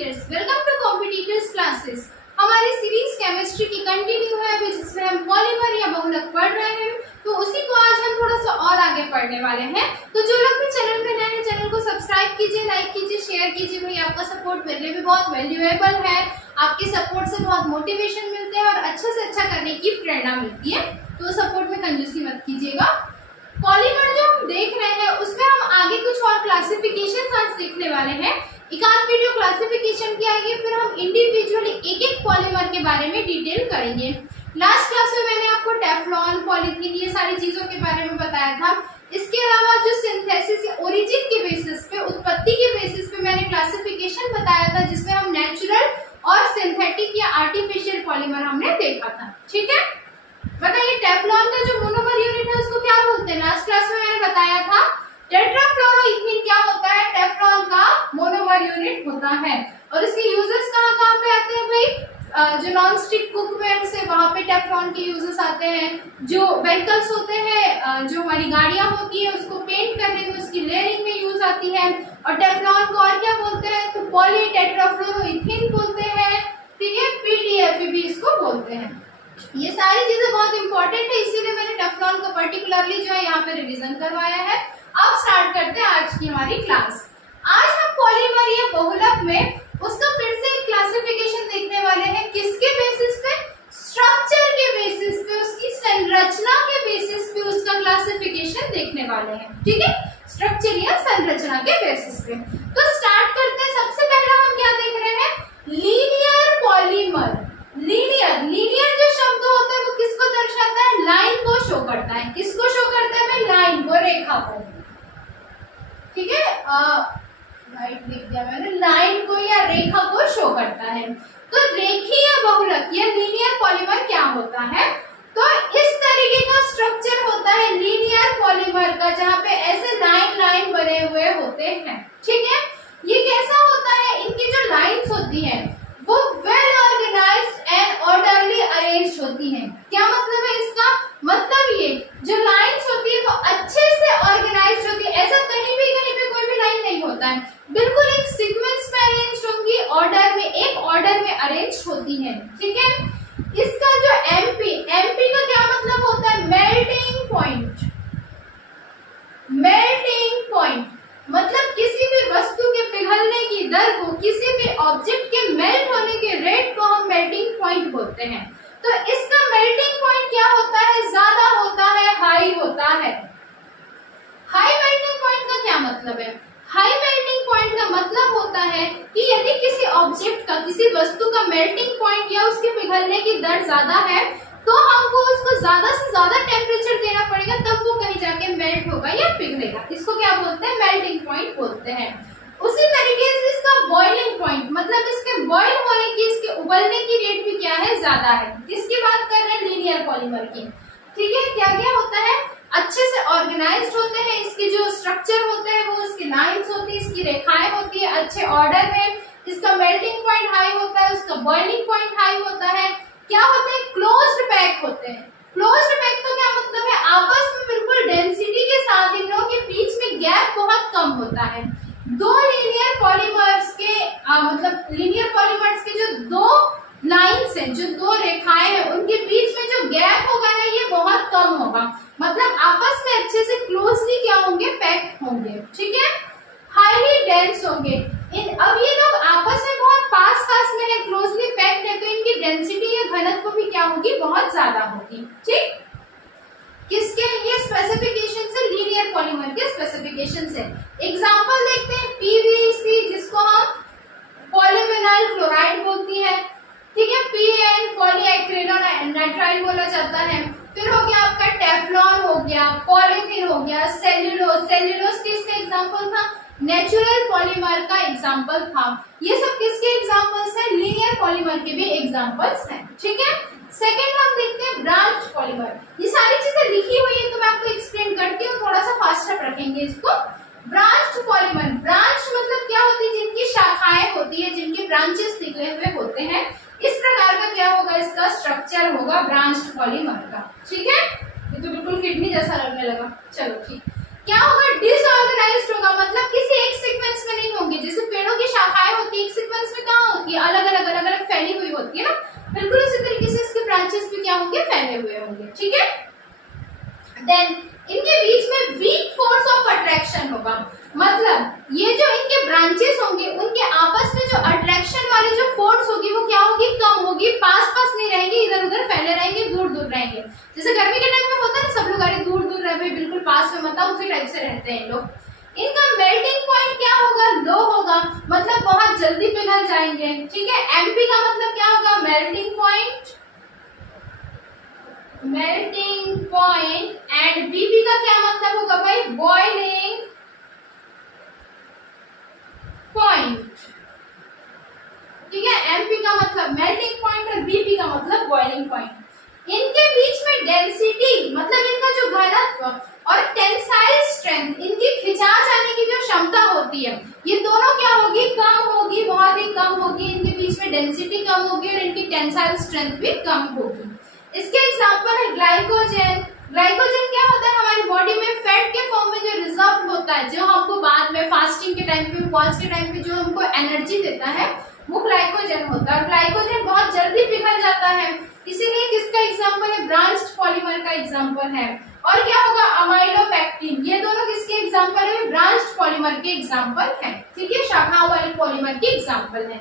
Competitors, welcome to competitors classes. हमारी series chemistry की continue है अभी, जिसमें हम पॉलीमर या बहुलक पढ़ रहे हैं। तो उसी को आज हम थोड़ा सा और आगे पढ़ने वाले हैं। तो जो लोग भी चैनल पे नए हैं, चैनल को सब्सक्राइब कीजिए, लाइक कीजिए, शेयर कीजिए। भाई आपका सपोर्ट मेरे लिए भी बहुत वैल्यूएबल है। आपके सपोर्ट से बहुत मोटिवेशन मिलते हैं और अच्छा से अच्छा करने की प्रेरणा मिलती है। तो सपोर्ट में कंजूसी मत कीजिएगा। पॉलीमर जो हम देख रहे हैं उसमें हम आगे कुछ और क्लासिफिकेशन आज देखने वाले हैं। एक आध वीडियो क्लासिफिकेशन की आएगी, फिर हम इंडिविजुअली एक एक पॉलीमर के बारे में डिटेल करेंगे। लास्ट क्लास में मैंने आपको टेफ्लॉन, पॉलीथीन ये सारी चीजों के बारे में बताया था। इसके अलावा जो सिंथेसिस या ओरिजिन के बेसिस पे, उत्पत्ति के बेसिस पे मैंने क्लासिफिकेशन बताया था, जिसमें हम नेचुरल और सिंथेटिक या आर्टिफिशियल पॉलीमर हमने देखा था। ठीक है, बताइए टेफ्लॉन का जो मोनोमर यूनिट है उसको क्या बोलते हैं? लास्ट क्लास में मैंने बताया था टेट्राफ्लोरोइथीन क्या होता है? टेफ्लॉन का मोनोमर यूनिट होता है। और इसके यूजेस कहाँ कहाँ पे आते हैं भाई? जो नॉन स्टिक कुकवेयर से वहां पे टेफ्लॉन के यूजेस आते हैं। जो व्हीकल्स होते हैं, जो हमारी गाड़ियां होती है, उसको पेंट करने में, उसकी लेयरिंग में यूज आती है। और टेफ्लॉन को और क्या बोलते हैं? तो पॉली टेट्राफ्लोरोइथीन बोलते हैं। ठीक है, पीटीएफ भी इसको बोलते हैं। ये सारी चीजें बहुत इंपॉर्टेंट है, इसीलिए मैंने टेफ्लॉन को पर्टिकुलरली जो है यहाँ पे रिवीजन करवाया है। अब स्टार्ट करते हैं आज की हमारी क्लास। आज हम पॉलीमर या बहुलक में उसका फिर से एक क्लासिफिकेशन देखने वाले हैं। किसके बेसिस पे? स्ट्रक्चर के बेसिस पे, उसकी संरचना के बेसिस पे उसका क्लासिफिकेशन देखने वाले हैं। ठीक है, स्ट्रक्चर या संरचना के बेसिस पे। तो स्टार्ट करते हैं। सबसे पहला हम क्या देख रहे हैं? Linear polymer. लीनियर जो शब्द होता है वो किसको दर्शाता है? लाइन को शो करता है। किसको शो करता है भाई? लाइन को, रेखा को। ठीक है, राइट लिख दिया मैंने, लाइन को या रेखा को शो करता है। तो रेखीय बहुलक या लीनियर पॉलीमर क्या होता है? तो इस तरीके का स्ट्रक्चर होता है लीनियर पॉलीमर का, जहाँ पे ऐसे लाइन बने हुए होते हैं। ठीक है, ये कैसा होता है? इनकी जो लाइंस होती है वो well organised and orderly arranged होती हैं। क्या मतलब है इसका? मतलब ये जो लाइंस होती है वो अच्छे से ऑर्गेनाइज्ड होती है। ऐसा कहीं पे कोई भी लाइन नहीं होता है, बिल्कुल एक सीक्वेंस में अरेंज होंगी, ऑर्डर में, एक ऑर्डर में अरेंज होती है। ठीक है, इसका जो एमपी का क्या मतलब होता है? Melting point. मेल्टिंग पॉइंट मतलब किसी भी वस्तु के पिघलने की दर को, किसी भी ऑब्जेक्ट के मेल्ट होने के रेट को हम मेल्टिंग पॉइंट बोलते हैं। तो इसका मेल्टिंग पॉइंट क्या होता है? ज्यादा होता है, हाई होता है। हाई मेल्टिंग पॉइंट का क्या मतलब है? हाई मेल्टिंग पॉइंट का मतलब होता है कि यदि किसी ऑब्जेक्ट का, किसी वस्तु का मेल्टिंग पॉइंट या उसके पिघलने की दर ज्यादा है, तो हमको उसको ज्यादा से ज्यादा टेम्परेचर देना पड़ेगा, तब वो कहीं जाके मेल्ट होगा या पिघलेगा। इसको क्या बोलते हैं? मेल्टिंग पॉइंट बोलते हैं। उसी तरीके से इसका बॉइलिंग पॉइंट मतलब इसके बॉइल होने की, इसके उबलने की रेट भी क्या है? ज्यादा है। किसकी बात कर रहे हैं? लीनियर पॉलीमर की। ठीक है, क्या क्या होता है? अच्छे से ऑर्गेनाइज्ड होते हैं, इसके जो स्ट्रक्चर होते हैं वो, इसकी लाइंस होती है, इसकी रेखाएं होती है अच्छे ऑर्डर में। इसका मेल्टिंग पॉइंट हाई होता है, उसका बॉइलिंग पॉइंट हाई होता है। क्या होते हैं? क्लोज्ड पैक होते हैं। क्लोज्ड पैक का क्या मतलब है? आपस में बिल्कुल डेंसिटी के साथ इन लोगों के बीच में गैप बहुत कम होता है। दो लीनियर पॉलीमर्स के मतलब लीनियर पॉलीमर्स के जो दो लाइंस हैं, जो दो रेखाएं हैं, उनके बीच में जो गैप होगा ना, ये बहुत कम होगा। मतलब आपस में अच्छे से क्लोजली क्या होंगे? पैक होंगे। ठीक है, हाईली डेंस होंगे। अब ये लोग आपस में बहुत पास में है, क्लोजली पैक्ड है, तो इनकी डेंसिटी या घनत्व भी क्या होगी? बहुत ज्यादा होगी। ठीक, किसके? ये स्पेसिफिकेशन से, लीनियर पॉलीमर के स्पेसिफिकेशन से। एग्जांपल देखते हैं। पीवीसी, जिसको हम पॉलीविनाइल क्लोराइड बोलती है। ठीक है, पीएन पॉलीएक्रिलोनाइट्राइल बोला जाता है। फिर हो गया आपका टेफ्लॉन, हो गया पॉलीथीन, हो गया सेल्यूलोज। सेल्यूलोज किसका एग्जांपल था? नेचुरल पॉलीमर का एग्जांपल था। ये सब किसके एग्जांपल्स हैं? लीनियर पॉलीमर के भी एग्जांपल्स हैं। ठीक है, सेकेंड हम देखते हैं ब्रांच्ड पॉलीमर। ये सारी चीजें लिखी हुई है तो मैं आपको एक्सप्लेन करती हूँ, थोड़ा सा फास्ट अप रखेंगे इसको। ब्रांच्ड पॉलीमर, ब्रांच मतलब क्या होती है? जिनकी शाखाएं होती है, जिनके ब्रांचेस निकले हुए होते हैं। इस प्रकार का क्या होगा? इसका स्ट्रक्चर होगा ब्रांच्ड पॉलीमर का। ठीक है, ये तो बिल्कुल किडनी जैसा लगने लगा। चलो ठीक, क्या होगा, डिसऑर्गेनाइज्ड होगा, मतलब किसी एक सीक्वेंस में नहीं होंगे। जैसे पेड़ों की शाखाएं होती है, एक सीक्वेंस में कहाँ होती है, अलग अलग फैली हुई होती है ना, बिल्कुल उसी तरीके से इसके ब्रांचेस भी क्या होंगे, फैले हुए होंगे। ठीक है, देन इनके बीच में वीक फोर्स ऑफ अट्रैक्शन होगा, मतलब ये जो इनके ब्रांचेस होंगे उनके आपस में जो अट्रैक्शन वाली जो फोर्स होगी वो क्या होगी, कम होगी, पास पास नहीं रहेंगे, इधर उधर फैले रहेंगे, दूर दूर रहेंगे। जैसे गर्मी के टाइम में होता है ना, सब लोग अरे दूर दूर रहे, बिल्कुल पास में मत आओ, उसी टाइप से रहते हैं लोग। इनका मेल्टिंग पॉइंट क्या होगा, लो होगा, मतलब बहुत जल्दी पिघल जाएंगे। ठीक है, एमपी का मतलब क्या होगा, melting point, melting point, and BP का क्या मतलब होगा भाई, बॉइलिंग पॉइंट। ठीक है, एमपी का मतलब मेल्टिंग पॉइंट और बीपी का मतलब बॉइलिंग पॉइंट। इनके बीच में डेंसिटी मतलब इनका जो घनत्व और टेंसाइल स्ट्रेंथ, इनकी खिंचा जाने की जो क्षमता होती है, ये दोनों क्या होगी, कम होगी, बहुत ही कम होगी। इनके बीच में डेंसिटी कम होगी और इनकी टेंसाइल स्ट्रेंथ भी कम होगी। इसके एग्जांपल है ग्लाइकोजन। ग्लाइकोजन क्या होता है, हमारी बॉडी में फैट के फॉर्म में जो रिजर्व होता है, जो हमको बाद में फास्टिंग के टाइम पे, उपवास के टाइम पे जो हमको एनर्जी देता है, वो ग्लाइकोजन होता है। और ग्लाइकोजन बहुत जल्दी पिघल जाता है, इसीलिए किसका एग्जांपल है, ब्रांच्ड पॉलीमर का एग्जांपल है। और क्या होगा, अमाइलोपेक्टिन, ये दोनों किसके एग्जांपल है, ब्रांच्ड पॉलीमर के एग्जांपल है। ठीक है, शाखाओं वाले पॉलीमर के एग्जांपल है।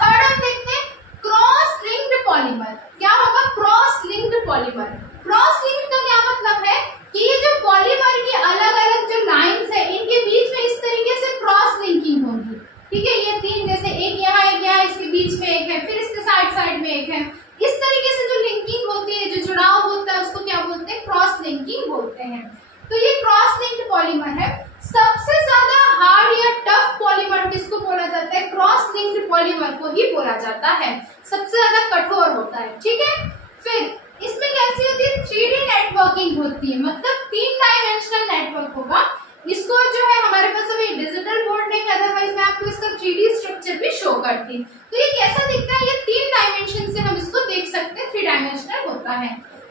थर्ड हम देखते हैं क्रॉस लिंक्ड पॉलीमर। क्या होगा, cross linked polymer. Cross linked का क्या मतलब है कि ये जो पॉलीमर की अलग अलग जो लाइंस है, इनके बीच में इस तरीके से क्रॉस लिंकिंग होगी। ठीक है, ये तीन, जैसे एक यहाँ, इसके बीच में एक है, फिर इसके साइड साइड में एक है, इस तरीके से जो लिंकिंग होती है, जो जुड़ाव होता है, उसको क्या बोलते हैं, क्रॉस लिंकिंग बोलते हैं। तो ये क्रॉस लिंक्ड पॉलीमर है। सबसे ज्यादा हार्ड या टफ पॉलीमर किसको बोला जाता है, क्रॉस लिंक्ड पॉलीमर को ही बोला जाता है, सबसे ज्यादा कठोर होता है। ठीक है, फिर इसमें कैसी होती है, 3D नेटवर्किंग होती है, मतलब 3 डायमेंशनल नेटवर्क होगा। इसको जो है, हमारे पास अभी डिजिटल बोर्ड नहीं है, अदरवाइज मैं आपको इसका 3D स्ट्रक्चर भी शो करती। तो ये कैसा दिखता है, ये 3 डायमेंशन से हम इसको देख सकते हैं, 3 डायमेंशनल होता है।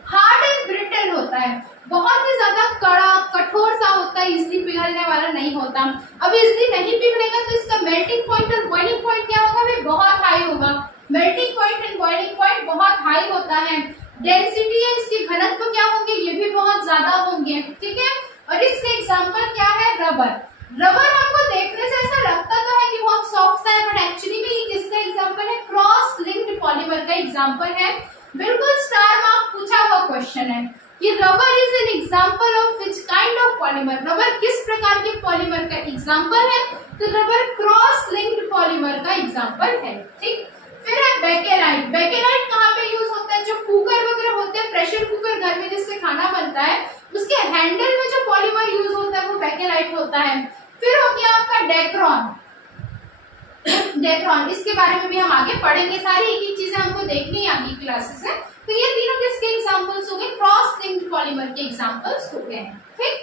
हार्ड एंड ब्रिटल होता है, बहुत ही ज्यादा कड़ा कठोर सा होता है, इजली पिघलने वाला नहीं होता। अब इजली नहीं पिघलेगा तो इसका मेल्टिंग पॉइंट और बॉइलिंग पॉइंट क्या होगा, भी बहुत हाई होगा। Melting point and boiling point बहुत हाई होता है। डेंसिटी है, इसके घनत्व क्या होंगे, ये भी बहुत ज्यादा होंगे। ठीक है, और इसके एग्जाम्पल क्या है, रबर। रबर हमको देखने से ऐसा लगता तो है कि बहुत सॉफ्ट है, बट एक्चुअली में ये किसका एग्जाम्पल है, क्रॉस लिंक्ड पॉलीमर का एग्जाम्पल है। बिल्कुल स्टार मार्क पूछा हुआ क्वेश्चन है कि rubber is an example of which kind of polymer. Rubber किस प्रकार के पॉलीमर का एग्जाम्पल है, तो रबर क्रॉस लिंक्ड पॉलीमर का एग्जाम्पल है। ठीक, फिर है बेकेलाइट। बेकेलाइट कहाँ पे यूज होता है, जो कुकर वगैरह होते हैं, प्रेशर कुकर घर में जिससे खाना बनता है, उसके हैंडल में जो पॉलीमर यूज होता है वो बेकेलाइट होता है। फिर हो गया आपका डेक्रोन। डेक्रोन, इसके बारे में भी हम आगे पढ़ेंगे, सारी एक एक चीजें हमको देखनी है आगे क्लासेस में। तो ये तीनों किसके एग्जांपल्स हो गए, क्रॉस लिंक्ड पॉलीमर के एग्जांपल्स हो गए हैं। ठीक,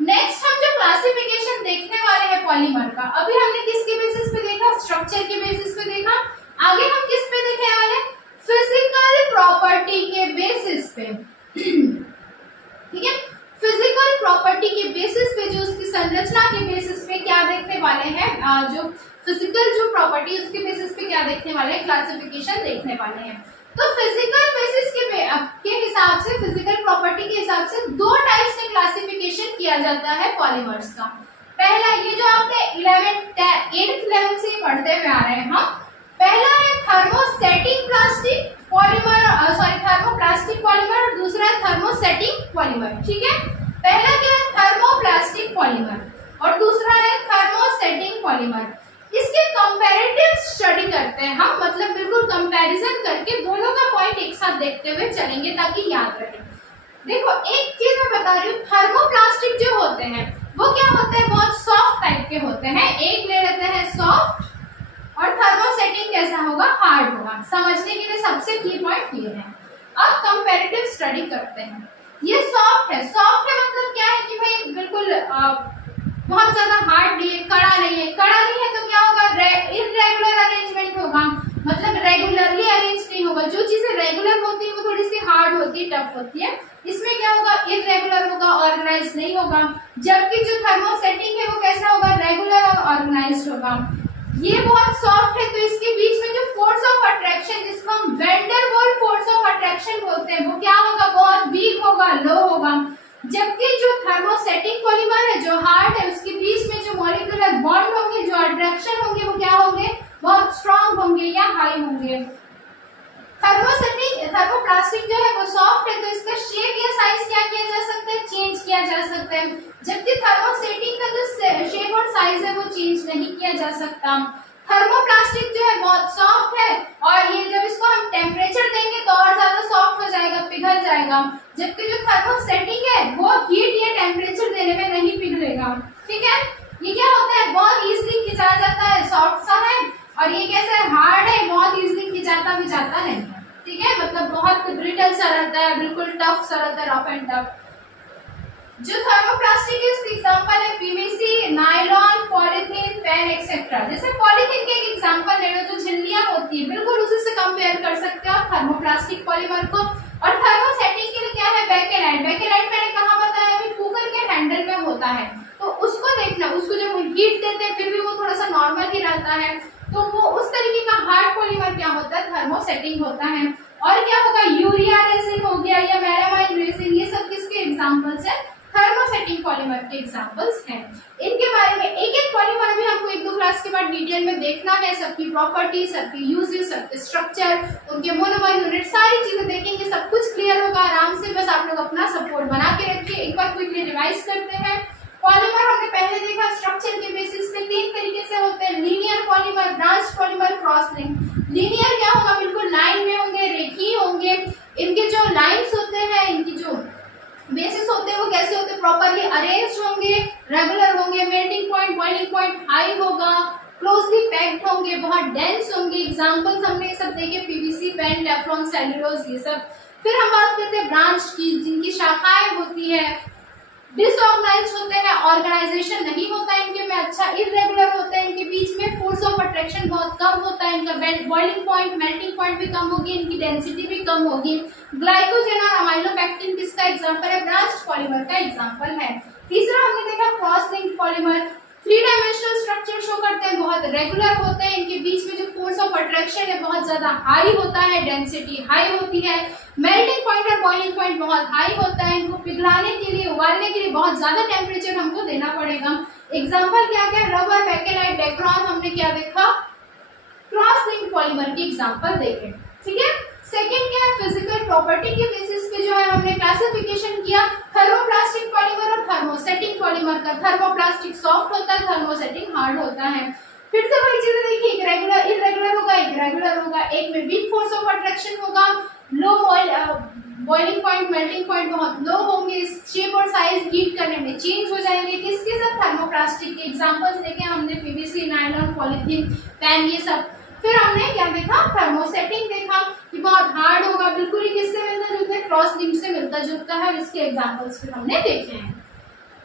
नेक्स्ट हम जो क्लासिफिकेशन देखने वाले हैं पॉलीमर का, अभी हमने किसके बेसिस पे देखा, स्ट्रक्चर के बेसिस पे देखा। आगे हम किस पे देखने वाले, फिजिकल प्रॉपर्टी के बेसिस पे। ठीक है, फिजिकल प्रॉपर्टी के बेसिस पे, जो उसकी संरचना के बेसिस पे क्या देखने वाले हैं, जो फिजिकल जो प्रॉपर्टी उसके बेसिस पे क्या देखने वाले हैं, क्लासिफिकेशन देखने वाले हैं। तो फिजिकल बेसिस के हिसाब से, फिजिकल प्रॉपर्टी के हिसाब से 2 टाइप से क्लासिफिकेशन किया जाता है पॉलीमर्स का। पहला, ये जो आपने 8th लेवल से पढ़ते हुए आ रहे हैं हम, पहला है thermosetting plastic polymer, thermoplastic polymer, और दूसरा है थर्मोसेटिंग पॉलीमर। ठीक है, पहला क्या है, थर्मोप्लास्टिक पॉलीमर, और दूसरा है थर्मोसेटिंग पॉलीमर। इसके कंपैरेटिव स्टडी करते हैं हम, मतलब बिल्कुल कंपैरिजन करके दोनों का पॉइंट एक साथ देखते हुए चलेंगे ताकि याद रहे। देखो, एक चीज मैं बता रही हूँ, थर्मोप्लास्टिक जो होते हैं वो क्या होते हैं, बहुत सॉफ्ट टाइप के होते हैं। एक ले लेते हैं सॉफ्ट, और थर्मोसेटिंग कैसा होगा, हार्ड होगा। समझने के लिए सबसे की पॉइंट ये है। अब कंपैरेटिव स्टडी करते हैं। ये सॉफ्ट है, सॉफ्ट है मतलब क्या है कि भाई बिल्कुल बहुत ज्यादा हार्ड नहीं है, कड़ा नहीं है। कड़ा नहीं है तो क्या होगा, इररेगुलर अरेंजमेंट होगा, मतलब रेगुलरली अरेंज नहीं होगा। जो चीजें रेगुलर होती है वो थोड़ी सी हार्ड होती है, टफ होती है। इसमें क्या होगा, इररेगुलर होगा, ऑर्गेनाइज ऑर्गेनाइज नहीं होगा, जबकि जो थर्मोसेटिंग है वो कैसा होगा, रेगुलर और ऑर्गेनाइज्ड होगा। ये बहुत सॉफ्ट है, तो इसके बीच में जो फोर्स ऑफ अट्रैक्शन, जिसको हम van der Waals force of attraction बोलते हैं, वो क्या होगा, बहुत वीक होगा, लो होगा। जबकि जो थर्मोसेटिंग पॉलीमर है, जो हार्ड है, उसके बीच में जो मॉलिक्यूलर बॉन्ड होंगे, जो अट्रैक्शन होंगे, वो क्या होंगे, बहुत स्ट्रांग होंगे या हाई होंगे। थर्मोप्लास्टिक जो है वो सॉफ्ट है, तो इसका शेप या साइज क्या किया जा सकता है, चेंज किया जा सकता है, जबकि थर्मोसेटिंग का जो शेप और साइज है वो चेंज नहीं किया जा सकता। थर्मोप्लास्टिक जो है बहुत सॉफ्ट है, और ये जब इसको हम टेम्परेचर देंगे तो और ज्यादा सॉफ्ट हो जाएगा, पिघल जाएगा, जबकि जो थर्मोसेटिंग है वो हीट या टेम्परेचर देने में नहीं पिघलेगा। ठीक है, ये क्या होता है, बहुत इजीली खिंचा जाता है, सॉफ्ट सा है, और ये कैसा है, हार्ड है, बहुत इजीली खिंचाता भी जाता नहीं है। ठीक है, मतलब बहुत ब्रिटल सा रहता है, बिल्कुल टफ सा रहता है, रफ एंड टफ। जो थर्मोप्लास्टिक है उसके एग्जांपल है PVC, nylon, polythene, pen etcetera. जैसे पॉलीथीन के एक एग्जांपल ले लो, जो झिल्लियां होती है, बिल्कुल उसी से कंपेयर कर सकते हो थर्मोप्लास्टिक पॉलीमर को। और थर्मोसेटिंग के लिए क्या है, बैकेलाइट। बैकेलाइट मैंने कहा बताया अभी, कुकर के हैंडल में होता है, तो उसको देखना, उसको जब हीट देते हैं फिर भी वो थोड़ा सा नॉर्मल ही रहता है, तो वो उस तरीके का हार्ड पॉलीमर क्या होता है, थर्मोसेटिंग होता है। और क्या होगा, यूरिया रेसिन हो गया या मेलामाइन रेसिन, ये सब किसके एग्जांपल्स है, थर्मोसेटिंग पॉलीमर के एग्जांपल्स हैं। इनके बारे में एक एक पॉलीमर भी हमको एक दो क्लास के बाद डिटेल में देखना है, सबकी प्रॉपर्टी, सबके यूजेस, सबके स्ट्रक्चर, उनके मोनोमर यूनिट, सारी चीजें देखेंगे, सब कुछ क्लियर होगा आराम से। बस आप लोग अपना सपोर्ट बना के रखिए। एक बार क्विकली रिवाइज करते हैं। पॉलीमर हमने पहले देखा, स्ट्रक्चर के बेसिस पे तीन तरीके से होते हैं, linear polymer, branch polymer, cross link. Linear क्या होगा, बिल्कुल लाइन में होंगे, रेखीय होंगे, इनके जो लाइंस होते हैं, इनकी जो बेसिस होते हैं वो कैसे होते हैं, प्रॉपरली अरेंज होंगे, रेगुलर होंगे, melting point, boiling point high होगा, क्लोजली पैक्ड होंगे, बहुत डेंस होंगे। एग्जांपल्स हमने ये सब देखे, पीवीसी, पेन, टेफ्लॉन, सेल्यूलोज, ये सब। फिर हम बात करते हैं ब्रांच की, जिनकी शाखाएं होती है, डिसऑर्गेनाइज होते हैं, ऑर्गेनाइजेशन नहीं होता है इनके में, अच्छा इरेगुलर होते हैं, इनके बीच में फोर्स ऑफ अट्रैक्शन बहुत कम होता है, इनका बॉइलिंग पॉइंट, मेल्टिंग पॉइंट भी कम होगी, इनकी डेंसिटी भी कम होगी। ग्लाइकोजन और अमाइलोपेक्टिन किसका एग्जांपल है, ब्रांच्ड पॉलीमर का एग्जांपल है। तीसरा हमने देखा cross linked polymer, 3 dimensional structure show करते हैं, बहुत रेगुलर होते हैं, इनके बीच में जो फोर्स ऑफ अट्रैक्शन है बहुत ज्यादा हाई होता है, डेंसिटी हाई होती है, मेल्टिंग पॉइंट और बॉइलिंग पॉइंट बहुत हाई होता है, इनको पिघलाने के लिए, उबालने के लिए बहुत ज्यादा टेम्परेचर हमको देना पड़ेगा। एग्जाम्पल क्या क्या, रबर, बैकेलाइट, डेक्रान, हमने क्या देखा, क्रॉस लिंक्ड पॉलीमर की एग्जाम्पल देखे। ठीक है, सेकेंड क्या है, फिजिकल प्रॉपर्टी के बेसिस पे जो है हमने क्लासिफिकेशन किया थर्मोप्लास्टिक पॉलीमर और थर्मोसेटिंग पॉलीमर का। थर्मोप्लास्टिक सॉफ्ट होता है, थर्मोसेटिंग हार्ड होता है। फिर से वही चीजें देखिए, एक रेगुलर, इरेगुलर होगा, एक रेगुलर होगा, एक में वीक फोर्स ऑफ अट्रैक्शन होगा, low boiling point, melting point बहुत लो होंगे, शेप और साइज हीट करने में चेंज हो जाएंगे। किसके साथ, थर्मोप्लास्टिक के एग्जांपल्स देखे हमने, पीवीसी, नायलॉन, पॉलीथीन, पेन, ये सब। फिर हमने क्या देखा, थर्मोसेटिंग देखा कि बहुत हार्ड होगा, बिल्कुल ही किससे मिलता जुलता है, क्रॉस लिंक से मिलता जुलता है, और इसके एग्जांपल्स फिर हमने देखे हैं।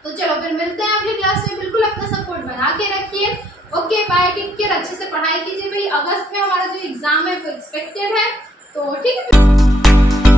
तो चलो फिर मिलते हैं अगली क्लास में, बिल्कुल अपना सपोर्ट बना के रखिए। ओके बाय, टेक केयर, अच्छे से पढ़ाई कीजिए भाई, अगस्त में हमारा जो एग्जाम है वो एक्सपेक्टेड है, तो ठीक है।